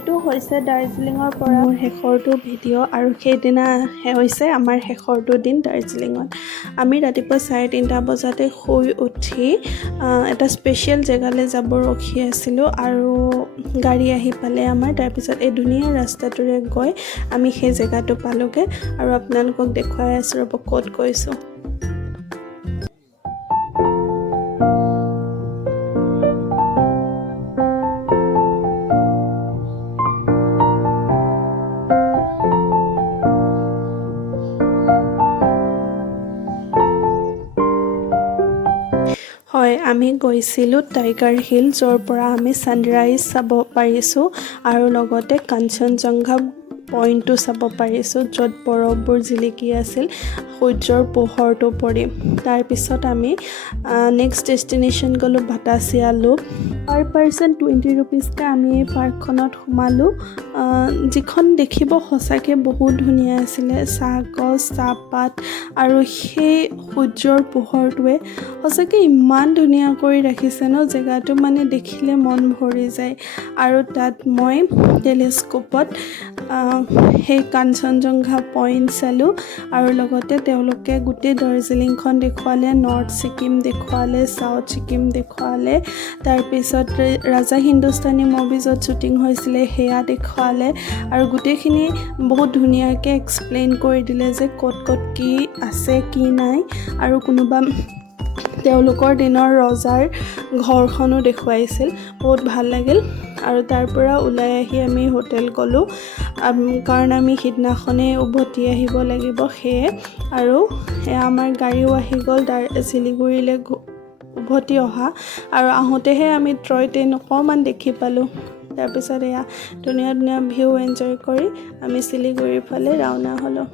এইটো হৈছে দাৰ্জিলিঙৰ পৰা মোৰ শেষৰটো ভিডিঅ' আৰু সেইদিনা হৈছে আমাৰ শেষৰটো দিন দাৰ্জিলিঙত। আমি ৰাতিপুৱা 3:30 বজাতে শুই উঠি এটা স্পেচিয়েল জেগালৈ যাব ৰখি আছিলোঁ আৰু গাড়ী আহি পালে আমাৰ। তাৰপিছত এই ধুনীয়া ৰাস্তাটোৰে গৈ আমি সেই জেগাটো পালোঁগৈ আৰু আপোনালোকক দেখুৱাই আছোঁ ৰ'ব ক'ত গৈছোঁ। হয়, আমি গৈছিলোঁ টাইগাৰ হিল, য'ৰ পৰা আমি ছানৰাইজ চাব পাৰিছোঁ আৰু লগতে কাঞ্চনজংঘা পইণ্টটো চাব পাৰিছোঁ, য'ত বৰফবোৰ জিলিকি আছিল সূৰ্যৰ পোহৰটো পৰি। তাৰপিছত আমি নেক্সট ডেষ্টিনেশ্যন গ'লোঁ বাটাচিয়া লুপ। পাৰ পাৰ্চন 20 ৰুপিজকৈ আমি এই পাৰ্কখনত সোমালোঁ, যিখন দেখিব সঁচাকৈ বহুত ধুনীয়া আছিলে। চাহগছ, চাহপাত আৰু সেই সূৰ্যৰ পোহৰটোৱে সঁচাকৈ ইমান ধুনীয়া কৰি ৰাখিছে ন জেগাটো, মানে দেখিলে মন ভৰি যায়। আৰু তাত মই টেলিস্কোপত সেই কাঞ্চনজংঘা পইণ্ট চালোঁ আৰু লগতে তেওঁলোকে গোটেই দাৰ্জিলিংখন দেখুৱালে, নৰ্থ ছিকিম দেখুৱালে, চাউথ ছিকিম দেখুৱালে, তাৰপিছত ৰাজা হিন্দুস্তানী মুভি য'ত শ্বুটিং হৈছিলে সেয়া দেখুৱালে আৰু গোটেইখিনি বহুত ধুনীয়াকৈ এক্সপ্লেইন কৰি দিলে যে ক'ত ক'ত কি আছে কি নাই, আৰু কোনোবা তেওঁলোকৰ দিনৰ ৰজাৰ ঘৰখনো দেখুৱাইছিল। বহুত ভাল লাগিল। আৰু তাৰ পৰা ওলাই আহি আমি হোটেল গ'লোঁ, কাৰণ আমি সিদিনাখনেই উভতি আহিব লাগিব সেয়ে। আৰু আমাৰ গাড়ীও আহি গ'ল শিলিগুৰিলৈ উভতি অহা, আৰু আহোঁতেহে আমি টয় ট্ৰেইন অকণমান দেখি পালোঁ। তাৰপিছত এয়া ধুনীয়া ধুনীয়া ভিউ এনজয় কৰি আমি শিলিগুৰিৰ ফালে ৰাওনা হ'লোঁ।